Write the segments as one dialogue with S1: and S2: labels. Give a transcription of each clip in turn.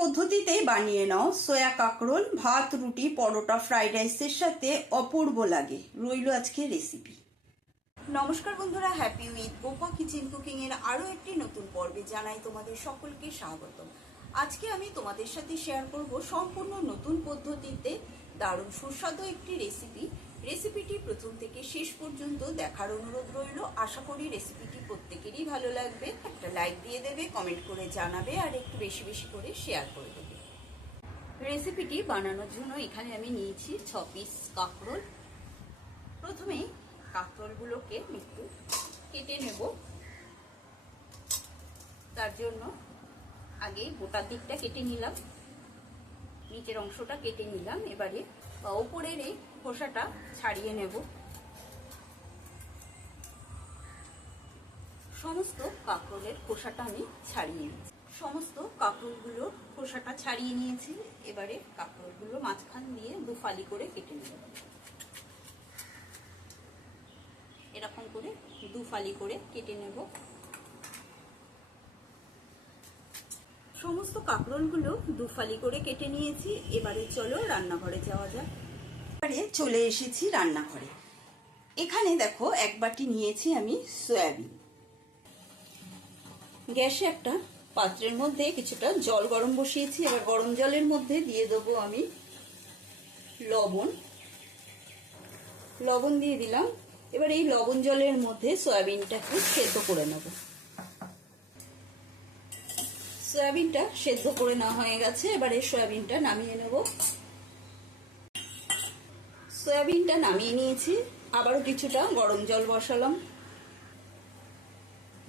S1: পদ্ধতিতেই বানিয়ে নাও। সোয়া কাকরোল, ভাত, রুটি, পরোটা, ফ্রাইড রাইসের সাথে অপূর্ব লাগে। রইল আজকে রেসিপি। নমস্কার বন্ধুরা happy with Gopa kitchen cooking এর আরও একটি নতুন পর্বে জানাই তোমাদের সকলকে স্বাগতম। আজকে আমি তোমাদের সাথে শেয়ার করব সম্পূর্ণ নতুন পদ্ধতিতে দারুণ সুস্বাদু একটি রেসিপি রেসিপিটি প্রথম থেকে শেষ পর্যন্ত দেখার অনুরোধ রইল। আশা করি রেসিপিটি প্রত্যেকেরই ভালো লাগবে। একটা লাইক দিয়ে দেবে, কমেন্ট করে জানাবে, আর একটু বেশি বেশি করে শেয়ার করে দেবে। রেসিপিটি বানানোর জন্য এখানে আমি নিয়েছি ছ পিস কাঁকরোল। প্রথমেই কাঁকরোলগুলোকে একটু কেটে নেব। তার জন্য আগে গোটার দিকটা কেটে নিলাম। নিচের অংশটা কেটে নিলাম। এবারে ওপরের এই খোসাটা ছাড়িয়ে নেব। সমস্ত কাঁকরোলের খোসাটা আমি ছাড়িয়ে নিয়েছি। সমস্ত কাঁকরোলগুলো খোসাটা ছাড়িয়ে নিয়েছি। এবারে কাঁকরোলগুলো মাঝখান দিয়ে দুফালি করে কেটে নেব। এরকম করে দুফালি করে কেটে নেব। সমস্ত কাঁকরোলগুলো দুফালি করে কেটে নিয়েছি। এবারে চলো রান্নাঘরে যাওয়া যাক। এবারে চলে এসেছি রান্নাঘরে। এখানে দেখো এক বাটি নিয়েছি আমি সয়াবিন। গ্যাসে একটা পাত্রের মধ্যে কিছুটা জল গরম বসিয়েছি, এবার গরম জলের মধ্যে দিয়ে দেবো আমি লবণ। লবণ দিয়ে দিলাম, এবার এই লবণ জলের মধ্যে সয়াবিনটাকে সেদ্ধ করে নেব। সয়াবিনটা সেদ্ধ করে না হয়ে গেছে, এবার এই সয়াবিনটা নামিয়ে নেব। সয়াবিনটা নামিয়ে নিয়েছি। আবারও কিছুটা গরম জল বসালাম।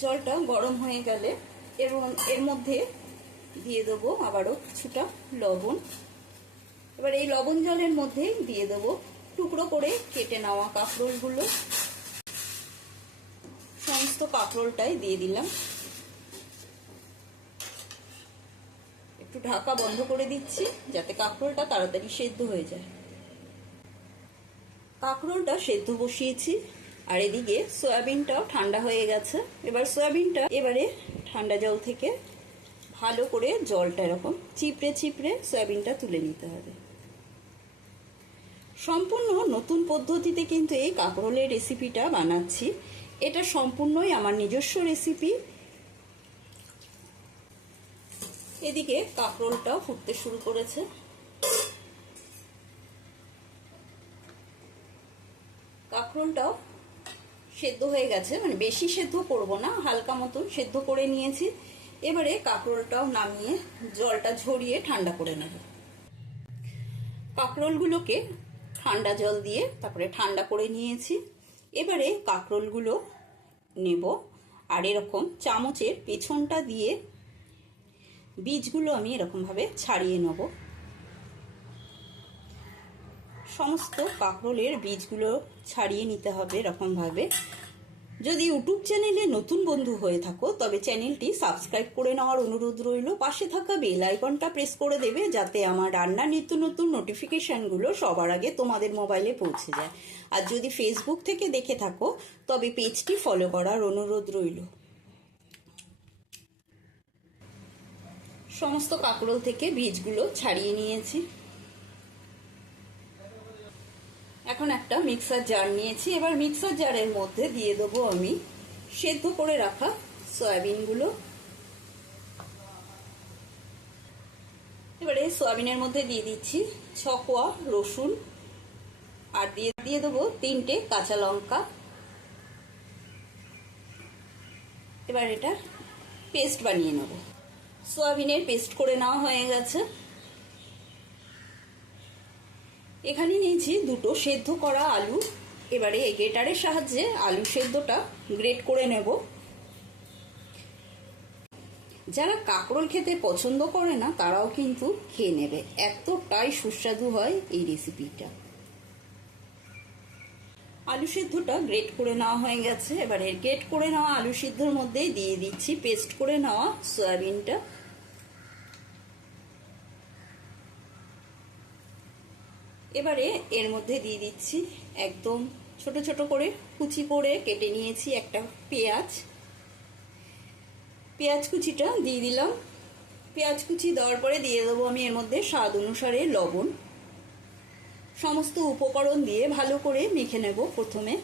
S1: জলটা গরম হয়ে গেলে এর এর মধ্যে দিয়ে দেবো আবারও কিছুটা লবণ। এবার এই লবণ জলের মধ্যে দিয়ে দেবো টুকরো করে কেটে নেওয়া কাঁকরোলগুলো। সমস্ত কাঁকরোলটাই দিয়ে দিলাম। একটু ঢাকা বন্ধ করে দিচ্ছি যাতে কাঁকরোলটা তাড়াতাড়ি সেদ্ধ হয়ে যায়। কাঁকরোলটা সেদ্ধ বসিয়েছি, আর এদিকে সয়াবিনটাও ঠান্ডা হয়ে গেছে। এবার সয়াবিনটা এবারে ঠান্ডা জল থেকে ভালো করে জলটা এরকম চিপড়ে চিপড়ে সয়াবিনটা তুলে নিতে হবে। সম্পূর্ণ নতুন পদ্ধতিতে কিন্তু এই কাঁকরোলের রেসিপিটা বানাচ্ছি। এটা সম্পূর্ণই আমার নিজস্ব রেসিপি। এদিকে কাঁকরোলটাও ফুটতে শুরু করেছে। কাঁকরোলটাও সেদ্ধ হয়ে গেছে মানে বেশি সেদ্ধ করব না, হালকা মতন সেদ্ধ করে নিয়েছি। এবারে কাঁকরোলটাও নামিয়ে জলটা ঝরিয়ে ঠান্ডা করে নেব। কাঁকরোলগুলোকে ঠান্ডা জল দিয়ে তারপরে ঠান্ডা করে নিয়েছি। এবারে কাঁকরোলগুলো নেব। আর এরকম চামচের পেছনটা দিয়ে বীজগুলো আমি এরকমভাবে ছাড়িয়ে নেব। সমস্ত কাঁকরোলের বীজগুলো ছাড়িয়ে নিতে হবে এরকমভাবে। যদি ইউটিউব চ্যানেলে নতুন বন্ধু হয়ে থাকো, তবে চ্যানেলটি সাবস্ক্রাইব করে নেওয়ার অনুরোধ রইল। পাশে থাকা বেল আইকনটা প্রেস করে দেবে, যাতে আমার রান্নার নিত্য নতুন নোটিফিকেশানগুলো সবার আগে তোমাদের মোবাইলে পৌঁছে যায়। আর যদি ফেসবুক থেকে দেখে থাকো, তবে পেজটি ফলো করার অনুরোধ রইল। সমস্ত কাঁকরোল থেকে বীজগুলো ছাড়িয়ে নিয়েছি। এখন একটা মিক্সার জার নিয়েছি। এবার মিক্সার জারের মধ্যে দিয়ে দেবো আমি সেদ্ধ করে রাখা সয়াবিনগুলো। এবারে সয়াবিনের মধ্যে দিয়ে দিচ্ছি ছকোয়া, রসুন, আর দিয়ে দিয়ে দেবো তিনটে কাঁচা লঙ্কা। এবার এটা পেস্ট বানিয়ে নেব। সয়াবিনের পেস্ট করে নেওয়া হয়ে গেছে। এখানে নিয়েছি দুটো সেদ্ধ করা আলু। এবারে এই গ্রেটারের সাহায্যে আলু সেদ্ধটা গ্রেট করে নেব। যারা কাঁকরোল খেতে পছন্দ করে না, তারাও কিন্তু খেয়ে নেবে। এতটাই সুস্বাদু হয় এই রেসিপিটা। আলু সিদ্ধটা গ্রেট করে নেওয়া হয়ে গেছে। এবারে গ্রেট করে নেওয়া আলু সিদ্ধর মধ্যেই দিয়ে দিচ্ছি পেস্ট করে নেওয়া সয়াবিনটা। এবারে এর মধ্যে দিয়ে দিচ্ছি একদম ছোট ছোট করে কুচি করে কেটে নিয়েছি একটা পেঁয়াজ। পেঁয়াজ কুচিটা দিয়ে দিলাম। পেঁয়াজ কুচি দেওয়ার পরে দিয়ে দেবো আমি এর মধ্যে স্বাদ অনুসারে লবণ। সমস্ত উপকরণ দিয়ে ভালো করে মেখে নেব প্রথমে।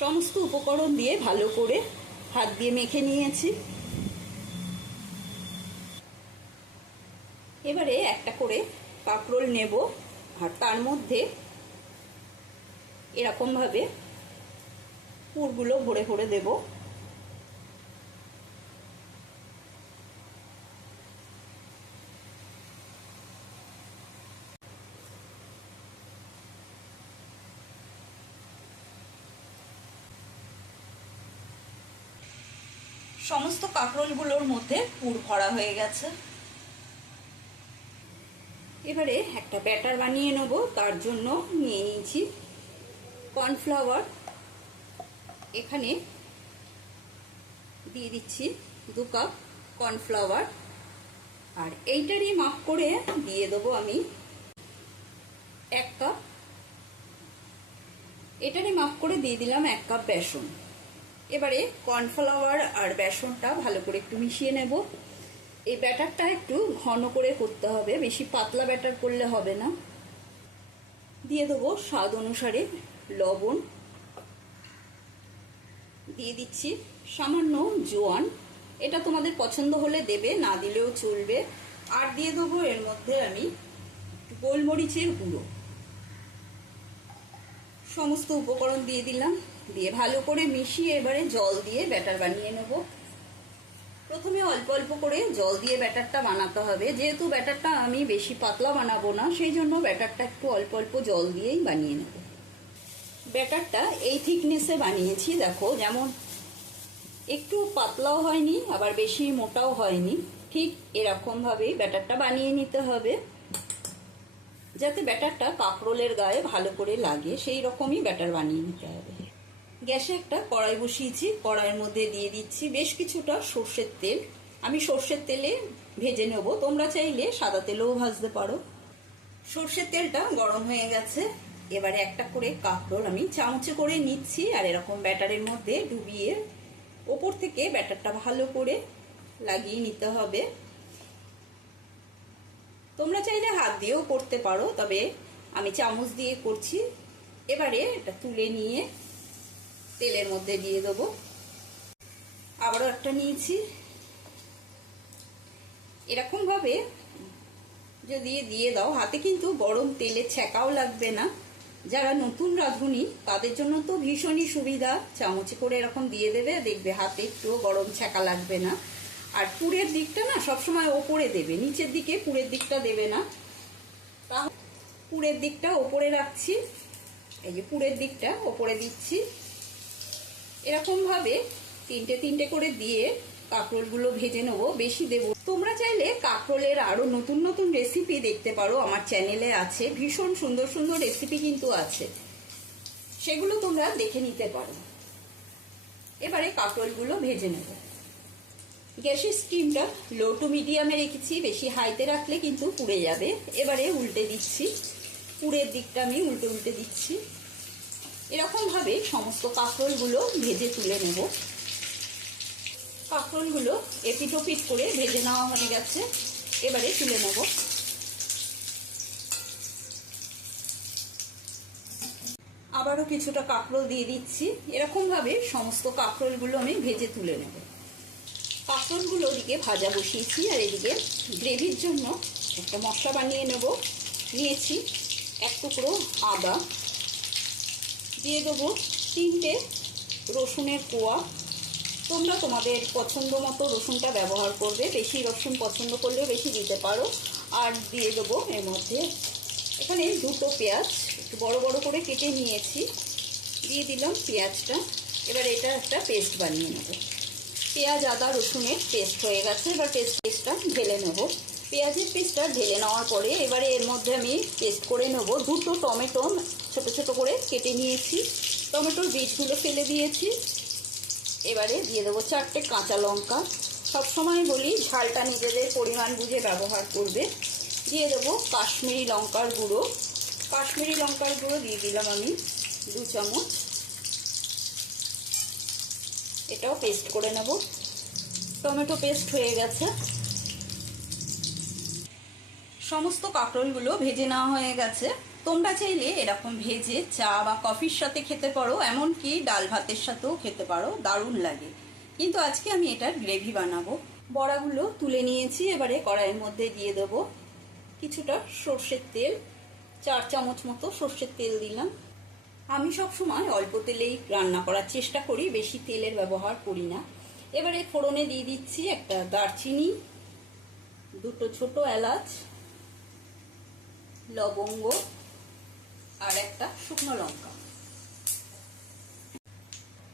S1: সমস্ত উপকরণ দিয়ে ভালো করে হাত দিয়ে মেখে নিয়েছি। এবারে একটা করে কাঁকরোল নেব, আর তার মধ্যে এরকমভাবে পুরগুলো ভরে ভরে দেব। সমস্ত কাঁকরোলগুলোর মধ্যে পুর ভরা হয়ে গেছে। এবারে একটা ব্যাটার বানিয়ে নেব, তার জন্য নিয়ে নিয়েছি কর্নফ্লাওয়ার। এখানে দিয়ে দিচ্ছি দু কাপ কর্নফ্লাওয়ার। আর এইটারই মাপ করে দিয়ে দেবো আমি এক কাপ। এটারই মাপ করে দিয়ে দিলাম এক কাপ বেসন। এবারে কর্নফ্লাওয়ার আর বেসনটা ভালো করে একটু মিশিয়ে নেব। এই ব্যাটারটা একটু ঘন করে করতে হবে, বেশি পাতলা ব্যাটার করলে হবে না। দিয়ে দেবো স্বাদ অনুসারে লবণ। দিয়ে দিচ্ছি সামান্য জোয়ান। এটা তোমাদের পছন্দ হলে দেবে, না দিলেও চলবে। আর দিয়ে দেবো এর মধ্যে আমি গোলমরিচের গুঁড়ো। সমস্ত উপকরণ দিয়ে দিলাম। দিয়ে ভালো করে মিশিয়ে এবারে জল দিয়ে ব্যাটার বানিয়ে নেব। প্রথমে অল্প অল্প করে জল দিয়ে ব্যাটারটা বানাতে হবে। যেহেতু ব্যাটারটা আমি বেশি পাতলা বানাবো না, সেই জন্য ব্যাটারটা একটু অল্প অল্প জল দিয়েই বানিয়ে নেব। ব্যাটারটা এই থিকনেসে বানিয়েছি, দেখো, যেমন একটু পাতলাও হয়নি, আবার বেশি মোটাও হয়নি। ঠিক এরকমভাবেই ব্যাটারটা বানিয়ে নিতে হবে। যাতে ব্যাটারটা কাঁকরোলের গায়ে ভালো করে লাগে, সেই রকমই ব্যাটার বানিয়ে নিতে হবে। গ্যাসে একটা কড়াই বসিয়েছি, কড়াইয়ের মধ্যে দিয়ে দিচ্ছি বেশ কিছুটা সর্ষের তেল। আমি সর্ষের তেলে ভেজে নেব। তোমরা চাইলে সাদা তেলেও ভাজতে পারো। সর্ষের তেলটা গরম হয়ে গেছে। এবারে একটা করে কাঁকরোল আমি চামচে করে নিচ্ছি আর এরকম ব্যাটারের মধ্যে ডুবিয়ে ওপর থেকে ব্যাটারটা ভালো করে লাগিয়ে নিতে হবে। তোমরা চাইলে হাত দিয়েও করতে পারো, তবে আমি চামচ দিয়ে করছি। এবারে এটা তুলে নিয়ে তেলের মধ্যে দিয়ে দেবো। আবারও একটা নিয়েছি। এরকমভাবে যদি দিয়ে দাও, হাতে কিন্তু গরম তেলে ছ্যাঁকাও লাগবে না। যারা নতুন রাঁধুনি, তাদের জন্য তো ভীষণই সুবিধা। চামচে করে এরকম দিয়ে দেবে, দেখবে হাতে একটু গরম ছ্যাঁকা লাগবে না। আর পুরের দিকটা না সবসময় ওপরে দেবে, নিচের দিকে পুরের দিকটা দেবে না। তাহলে পুরের দিকটা ওপরে রাখছি। এই যে পুরের দিকটা ওপরে দিচ্ছি। এরকমভাবে তিনটে তিনটে করে দিয়ে কাঁকরোলগুলো ভেজে নেব, বেশি দেব তোমরা চাইলে কাঁকরোলের আরও নতুন নতুন রেসিপি দেখতে পারো, আমার চ্যানেলে আছে। ভীষণ সুন্দর সুন্দর রেসিপি কিন্তু আছে। সেগুলো তোমরা দেখে নিতে পারো। এবারে কাঁকরোলগুলো ভেজে নেব। গ্যাসের স্টিমটা লো টু মিডিয়ামে রেখেছি, বেশি হাইতে রাখলে কিন্তু পুড়ে যাবে। এবারে উল্টে দিচ্ছি। পুরের দিকটা আমি উল্টে উল্টে দিচ্ছি। এরকমভাবে সমস্ত কাঁকরোলগুলো ভেজে তুলে নেব। কাঁকরোলগুলো এপিটোপিট করে ভেজে নেওয়া হয়ে গেছে। এবারে তুলে নেব। আবারও কিছুটা কাঁকরোল দিয়ে দিচ্ছি। এরকমভাবে সমস্ত কাঁকরোলগুলো আমি ভেজে তুলে নেব। কাঁকরোলগুলো ওদিকে ভাজা বসিয়েছি আর এদিকে গ্রেভির জন্য একটা মশলা বানিয়ে নেব। নিয়েছি এক টুকরো আদা। দিয়ে দেবো তিনটে রসুনের কোয়া। তোমরা তোমাদের পছন্দ মতো রসুনটা ব্যবহার করবে। বেশি রসুন পছন্দ করলেও বেশি দিতে পারো। আর দিয়ে দেবো এর মধ্যে এখানে দুটো পেঁয়াজ। একটু বড় বড় করে কেটে নিয়েছি। দিয়ে দিলাম পেঁয়াজটা। এবার এটা একটা পেস্ট বানিয়ে নেব। পেঁয়াজ, আদা, রসুনের পেস্ট হয়ে গেছে। এবার পেস্ট, পেস্টটা ঢেলে নেব। পেঁয়াজের পেস্টটা ঢেলে নেওয়ার পরে এবারে এর মধ্যে আমি পেস্ট করে নেব। দুটো টমেটো ছোট ছোট করে কেটে নিয়েছি। টমেটোর বীজগুলো ফেলে দিয়েছি। এবারে দিয়ে দেবো চারটে কাঁচা লঙ্কা। সবসময় বলি, ঝালটা নিজেদের পরিমাণ বুঝে ব্যবহার করবে। দিয়ে দেবো কাশ্মীরি লঙ্কার গুঁড়ো। কাশ্মীরি লঙ্কার গুঁড়ো দিয়ে দিলাম আমি দু চামচ। এটাও পেস্ট করে নেব। টমেটো পেস্ট হয়ে গেছে। সমস্ত কাঁকরোলগুলো ভেজে নেওয়া হয়ে গেছে। তোমরা চাইলে এরকম ভেজে চা বা কফির সাথে খেতে পারো, এমনকি ডাল ভাতের সাথেও খেতে পারো, দারুণ লাগে। কিন্তু আজকে আমি এটার গ্রেভি বানাবো। বড়াগুলো তুলে নিয়েছি, এবারে কড়াইয়ের মধ্যে দিয়ে দেবো কিছুটা সর্ষের তেল। চার চামচ মতো সর্ষের তেল দিলাম। আমি সব সময় অল্প তেলেই রান্না করার চেষ্টা করি, বেশি তেলের ব্যবহার করি না। এবারে ফোড়নে দিয়ে দিচ্ছি একটা দারচিনি, দুটো ছোট এলাচ, লবঙ্গ আর একটা শুকনো লঙ্কা।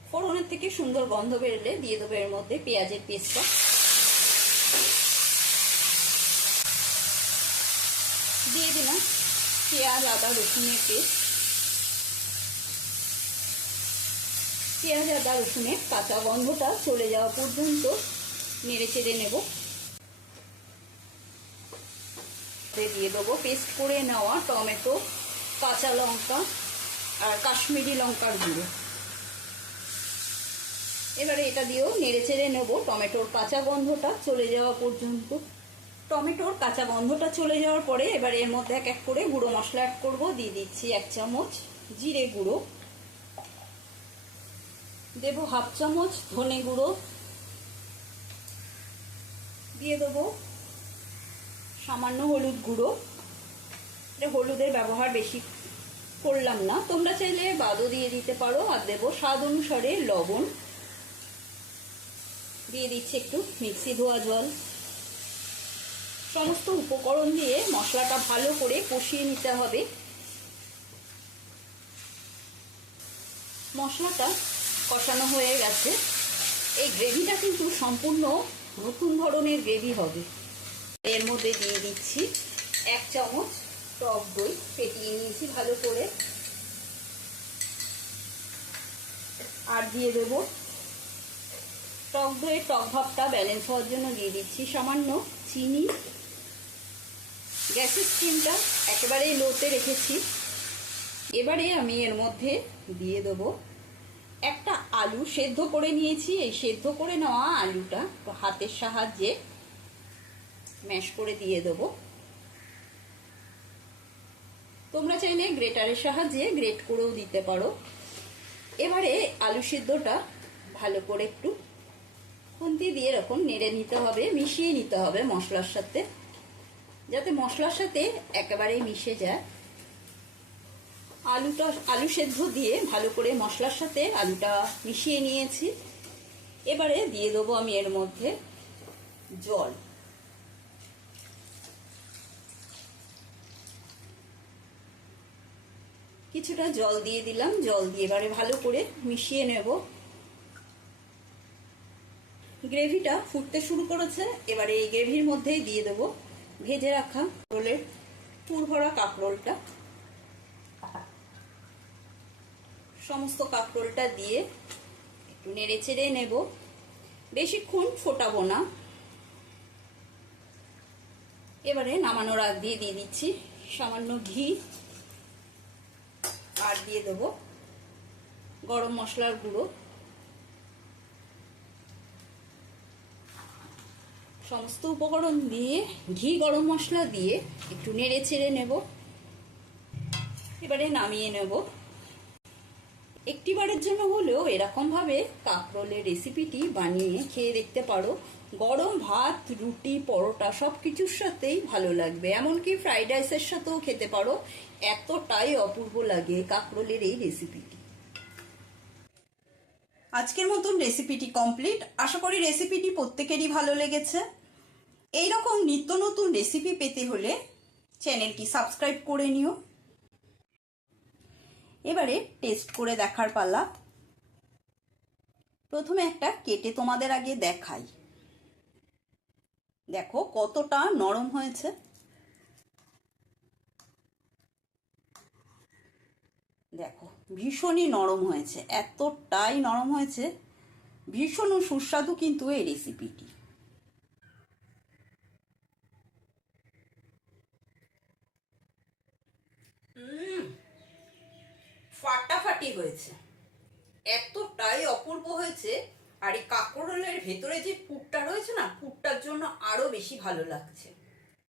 S1: ফোড়নের থেকে সুন্দর গন্ধ বেরোলে দিয়ে দেবো এর মধ্যে পেঁয়াজের পেস্টটা। দিয়ে দিলাম পেঁয়াজ, আদা, রসুনের পেস্ট। পেঁয়াজ, আদা, রসুনের কাঁচা গন্ধটা চলে যাওয়া পর্যন্ত নেড়ে চেড়ে নেব। দিয়ে দেবো পেস্ট করে নেওয়া টমেটো। কাঁচা লঙ্কা আর কাশ্মীরি লঙ্কার গুঁড়ো। এবারে এটা দিয়েও নেড়ে চেড়ে নেব। টমেটোর কাঁচা গন্ধটা চলে যাওয়া পর্যন্ত। টমেটোর কাঁচা গন্ধটা চলে যাওয়ার পরে এবার এর মধ্যে এক এক করে গুঁড়ো মশলা অ্যাড করব। দিয়ে দিচ্ছি এক চামচ জিরে গুঁড়ো। দেবো হাফ চামচ ধনে গুঁড়ো। দিয়ে দেবো সামান্য হলুদ গুঁড়ো। হলুদের ব্যবহার বেশি করলাম না। তোমরা চাইলে বাদও দিয়ে দিতে পারো, আর দেবো স্বাদ অনুসারে লবণ। দিয়ে দিচ্ছি একটু মিক্সি ধোয়া জল। সমস্ত উপকরণ দিয়ে মশলাটা ভালো করে কষিয়ে নিতে হবে। মশলাটা কষানো হয়ে গেছে। এই গ্রেভিটা কিন্তু সম্পূর্ণ নতুন ধরনের গ্রেভি হবে। এর মধ্যে দিয়ে দিচ্ছি এক চামচ টক দই ফেটিয়ে নিয়েছি ভালো করে। আর দিয়ে দেব টক দইয়ের টক ভাবটা ব্যালেন্স হওয়ার জন্য দিয়ে দিচ্ছি সামান্য চিনি। গ্যাসের স্টিমটা একেবারেই লোতে রেখেছি। এবারে আমি এর মধ্যে দিয়ে দেবো একটা আলু সেদ্ধ করে নিয়েছি। এই সেদ্ধ করে নেওয়া আলুটা হাতের সাহায্যে ম্যাশ করে দিয়ে দেব। তোমরা চাইলে গ্রেটারের সাহায্যে গ্রেট করেও দিতে পারো। এবারে আলু সিদ্ধটা ভালো করে একটু খুন্তি দিয়ে এরকম নেড়ে নিতে হবে, মিশিয়ে নিতে হবে মশলার সাথে। যাতে মশলার সাথে একেবারেই মিশে যায়। আলুটা, আলু সেদ্ধ দিয়ে ভালো করে মশলার সাথে আলুটা মিশিয়ে নিয়েছি। এবারে দিয়ে দেবো আমি এর মধ্যে জল। কিছুটা জল দিয়ে দিলাম। জল দিয়ে এবারে ভালো করে মিশিয়ে নেব। গ্রেভিটা ফুটতে শুরু করেছে। এবারে এই গ্রেভির মধ্যেই দিয়ে দেব ভেজে রাখা রোলের পুরভরা কাঁকরোলটা। সমস্ত কাঁকরোলটা দিয়ে একটু নেড়ে চেড়ে নেব। বেশিক্ষণ ফোটাবো না। এবারে নামানোর আগ দিয়ে দিয়ে দিচ্ছি সামান্য ঘি। আর দিয়ে দেব গরম মশলার গুঁড়ো। সমস্ত উপকরণ দিয়ে, ঘি গরম মশলা দিয়ে একটু নেড়ে ছেড়ে নেব। এবারে নামিয়ে নেব। একটিবারের জন্য হলেও এরকমভাবে কাঁকরোলের রেসিপিটি বানিয়ে খেয়ে দেখতে পারো। গরম ভাত, রুটি, পরোটা সব কিছুর সাথেই ভালো লাগবে। এমনকি ফ্রাইড রাইসের সাথেও খেতে পারো। এতটাই অপূর্ব লাগে কাঁকরোলের এই রেসিপিটি আজকের মতন রেসিপিটি কমপ্লিট আশা করি রেসিপিটি প্রত্যেকেরই ভালো লেগেছে। এই রকম নিত্য নতুন রেসিপি পেতে হলে চ্যানেলটি সাবস্ক্রাইব করে নিও। এবারে টেস্ট করে দেখার পালা। প্রথমে একটা কেটে তোমাদের আগে দেখাই। দেখো কতটা নরম হয়েছে। দেখো, ভীষণই নরম হয়েছে, এতটাই নরম হয়েছে, ভীষণ সুস্বাদু কিন্তু এই রেসিপিটি ফাটাফাটি হয়েছে, এতটাই অপূর্ব হয়েছে, আর এই কাঁকরোলের ভেতরে যে পুরটা রয়েছে না, পুরটার জন্য আরও বেশি ভালো লাগছে।